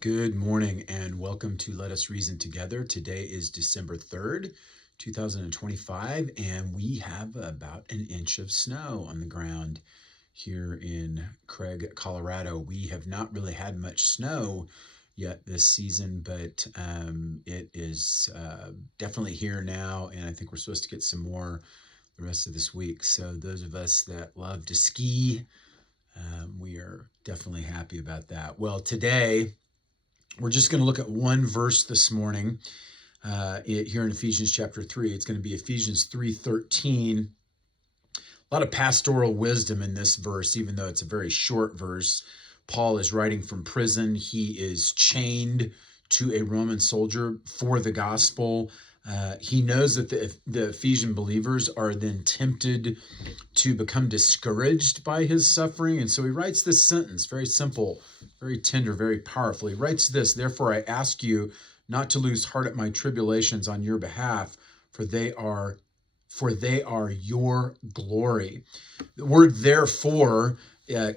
Good morning and welcome to Let Us Reason Together. Today is December 3rd, 2025, and we have about an inch of snow on the ground here in Craig, Colorado. We have not really had much snow yet this season, but it is definitely here now, and I think we're supposed to get some more the rest of this week. So those of us that love to ski, we are definitely happy about that. Well, today, we're just going to look at one verse this morning here in Ephesians chapter 3. It's going to be Ephesians 3:13. A lot of pastoral wisdom in this verse, even though it's a very short verse. Paul is writing from prison. He is chained to a Roman soldier for the gospel. He knows that the Ephesian believers are then tempted to become discouraged by his suffering. And so he writes this sentence, very simple, very tender, very powerful. He writes this: "Therefore I ask you not to lose heart at my tribulations on your behalf, for they are your glory." The word "therefore"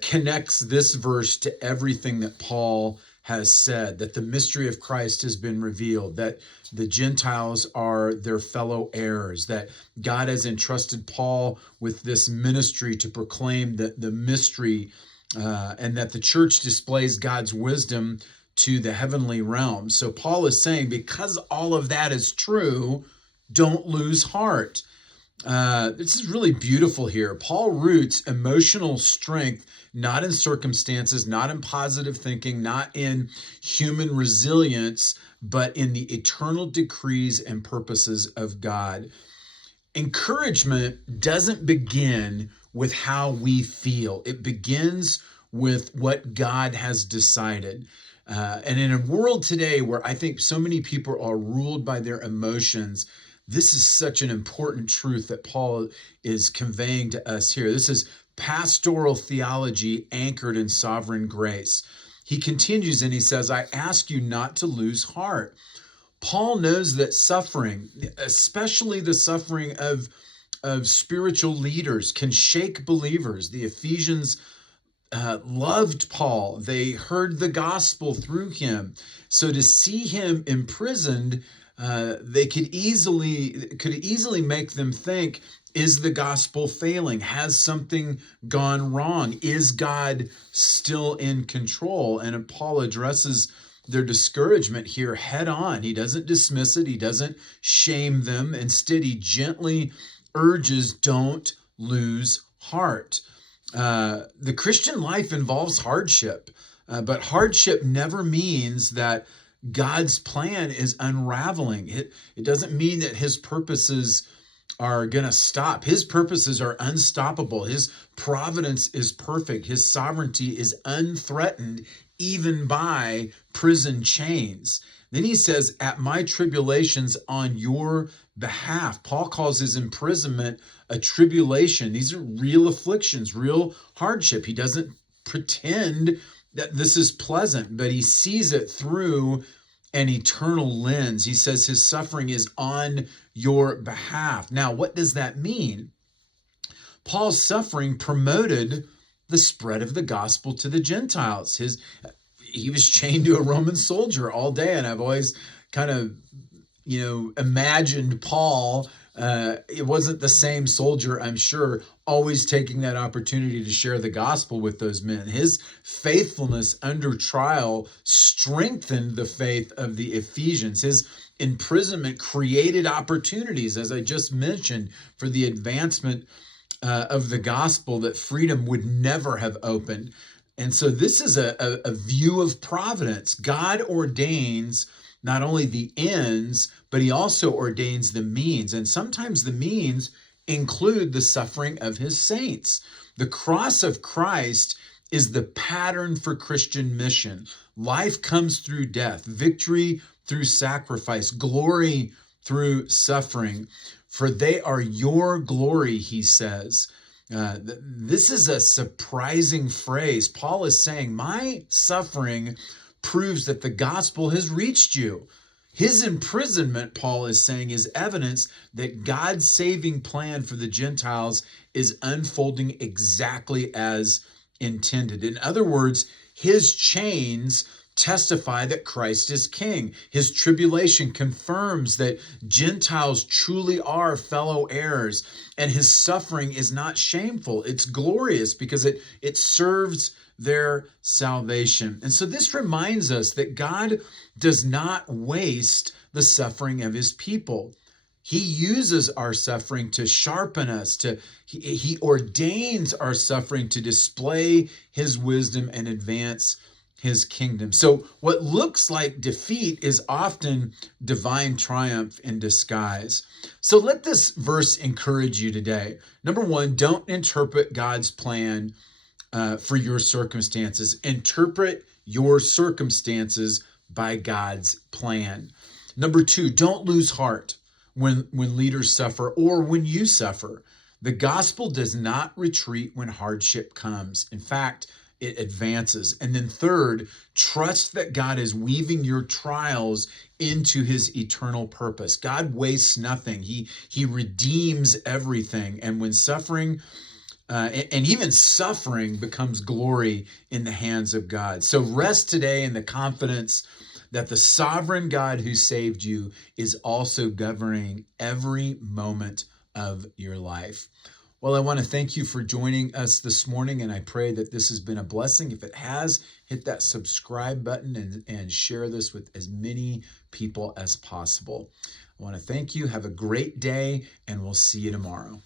connects this verse to everything that Paul has said, that the mystery of Christ has been revealed, that the Gentiles are their fellow heirs, that God has entrusted Paul with this ministry to proclaim the mystery, and that the church displays God's wisdom to the heavenly realm. So Paul is saying, because all of that is true, don't lose heart. This is really beautiful here. Paul roots emotional strength not in circumstances, not in positive thinking, not in human resilience, but in the eternal decrees and purposes of God. Encouragement doesn't begin with how we feel. It begins with what God has decided. And in a world today where I think so many people are ruled by their emotions, this is such an important truth that Paul is conveying to us here. This is pastoral theology anchored in sovereign grace. He continues and he says, "I ask you not to lose heart." Paul knows that suffering, especially the suffering of spiritual leaders, can shake believers. The Ephesians loved Paul. They heard the gospel through him. So to see him imprisoned, they could easily make them think, is the gospel failing? Has something gone wrong? Is God still in control? And Paul addresses their discouragement here head on. He doesn't dismiss it. He doesn't shame them. Instead, he gently urges, don't lose heart. The Christian life involves hardship, but hardship never means that God's plan is unraveling. It doesn't mean that his purposes are going to stop. His purposes are unstoppable. His providence is perfect. His sovereignty is unthreatened, even by prison chains. Then he says, "At my tribulations on your behalf." Paul calls his imprisonment a tribulation. These are real afflictions, real hardship. He doesn't pretend that this is pleasant, but he sees it through an eternal lens. He says his suffering is on your behalf. Now, what does that mean? Paul's suffering promoted the spread of the gospel to the Gentiles. He was chained to a Roman soldier all day, and I've always kind of, imagined Paul. It wasn't the same soldier, I'm sure, always taking that opportunity to share the gospel with those men. His faithfulness under trial strengthened the faith of the Ephesians. His imprisonment created opportunities, as I just mentioned, for the advancement of the gospel that freedom would never have opened. And so this is a view of providence. God ordains not only the ends, but he also ordains the means. And sometimes the means include the suffering of his saints. The cross of Christ is the pattern for Christian mission. Life comes through death, victory through sacrifice, glory through suffering. For they are your glory, he says. This is a surprising phrase. Paul is saying, my suffering proves that the gospel has reached you. His imprisonment, Paul is saying, is evidence that God's saving plan for the Gentiles is unfolding exactly as intended. In other words, his chains testify that Christ is king. His tribulation confirms that Gentiles truly are fellow heirs, and his suffering is not shameful. It's glorious because it serves their salvation. And so this reminds us that God does not waste the suffering of his people. He uses our suffering to sharpen us, he ordains our suffering to display his wisdom and advance his kingdom. So what looks like defeat is often divine triumph in disguise. So let this verse encourage you today. Number one, don't interpret God's plan for your circumstances. Interpret your circumstances by God's plan. Number two, don't lose heart when leaders suffer or when you suffer. The gospel does not retreat when hardship comes. In fact, it advances. And then third, trust that God is weaving your trials into his eternal purpose. God wastes nothing. He redeems everything. And when suffering and even suffering becomes glory in the hands of God. So rest today in the confidence that the sovereign God who saved you is also governing every moment of your life. Well, I want to thank you for joining us this morning, and I pray that this has been a blessing. If it has, hit that subscribe button and share this with as many people as possible. I want to thank you. Have a great day, and we'll see you tomorrow.